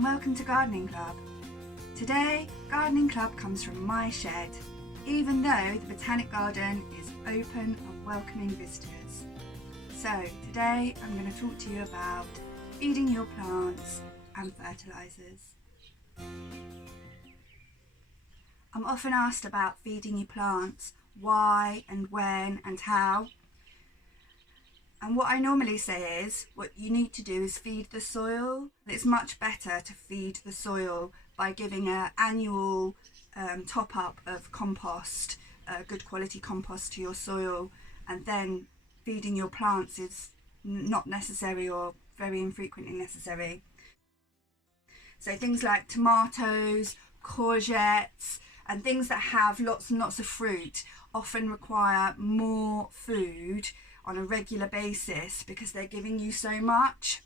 and welcome to Gardening Club. Today, Gardening Club comes from my shed, even though the Botanic Garden is open and welcoming visitors. So today I'm going to talk to you about feeding your plants and fertilisers. I'm often asked about feeding your plants, why and when and how. And what I normally say is, what you need to do is feed the soil. It's much better to feed the soil by giving an annual top up of compost, good quality compost to your soil, and then feeding your plants is not necessary or very infrequently necessary. So things like tomatoes, courgettes, and things that have lots and lots of fruit often require more food on a regular basis because they're giving you so much.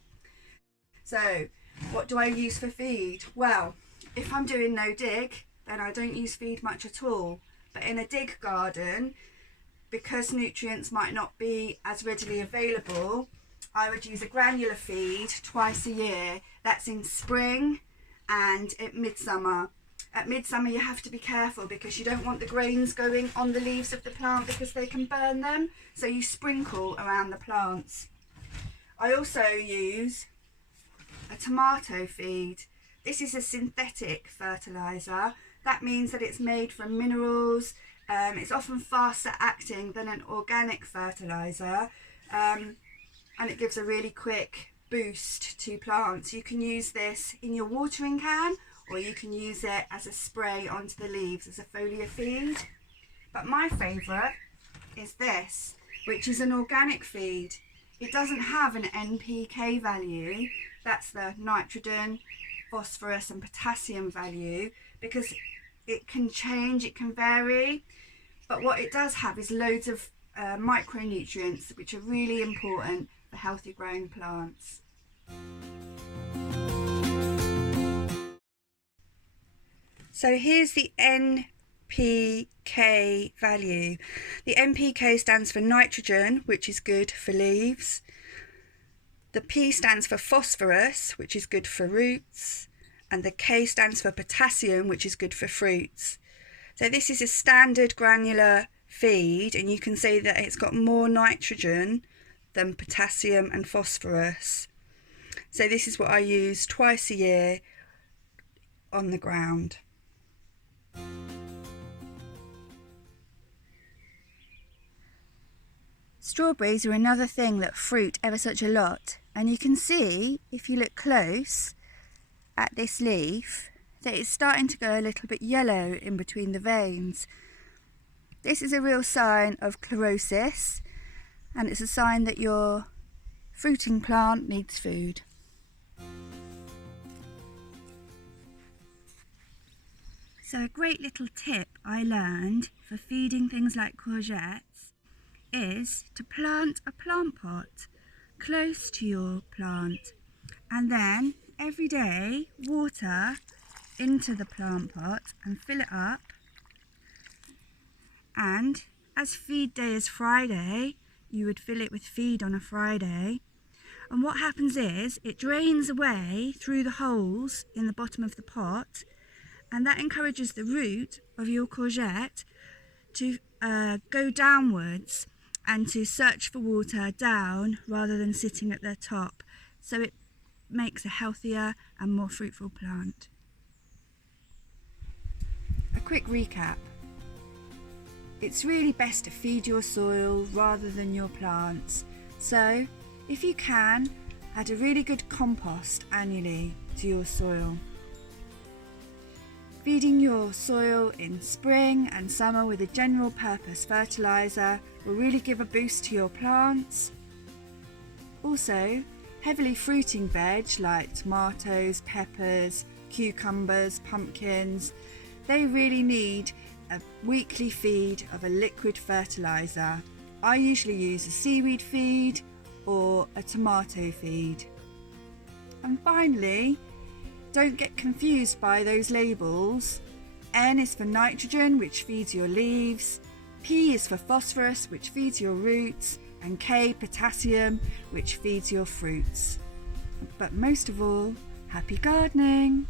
So what do I use for feed? Well, if I'm doing no dig, then I don't use feed much at all. But in a dig garden, because nutrients might not be as readily available, I would use a granular feed twice a year. That's in spring and at midsummer. At midsummer you have to be careful because you don't want the grains going on the leaves of the plant because they can burn them, so you sprinkle around the plants. I also use a tomato feed. This is a synthetic fertiliser. That means that it's made from minerals. It's often faster acting than an organic fertiliser, and it gives a really quick boost to plants. You can use this in your watering can, or you can use it as a spray onto the leaves as a foliar feed. But my favourite is this, which is an organic feed. It doesn't have an NPK value, that's the nitrogen, phosphorus and potassium value, because it can change, it can vary, but what it does have is loads of micronutrients which are really important for healthy growing plants. So here's the NPK value. The NPK stands for nitrogen, which is good for leaves. The P stands for phosphorus, which is good for roots. And the K stands for potassium, which is good for fruits. So this is a standard granular feed, and you can see that it's got more nitrogen than potassium and phosphorus. So this is what I use twice a year on the ground. Strawberries are another thing that fruit ever such a lot, and you can see, if you look close at this leaf, that it's starting to go a little bit yellow in between the veins. This is a real sign of chlorosis, and it's a sign that your fruiting plant needs food. So a great little tip I learned for feeding things like courgettes is to plant a plant pot close to your plant, and then every day water into the plant pot and fill it up. And as feed day is Friday, you would fill it with feed on a Friday, and what happens is it drains away through the holes in the bottom of the pot, and that encourages the root of your courgette to go downwards and to search for water down rather than sitting at the top. So it makes a healthier and more fruitful plant. A quick recap. It's really best to feed your soil rather than your plants. So if you can, add a really good compost annually to your soil. Feeding your soil in spring and summer with a general purpose fertiliser will really give a boost to your plants. Also, heavily fruiting veg like tomatoes, peppers, cucumbers, pumpkins, they really need a weekly feed of a liquid fertiliser. I usually use a seaweed feed or a tomato feed. And finally, don't get confused by those labels. N is for nitrogen, which feeds your leaves. P is for phosphorus, which feeds your roots. And K, potassium, which feeds your fruits. But most of all, Happy gardening!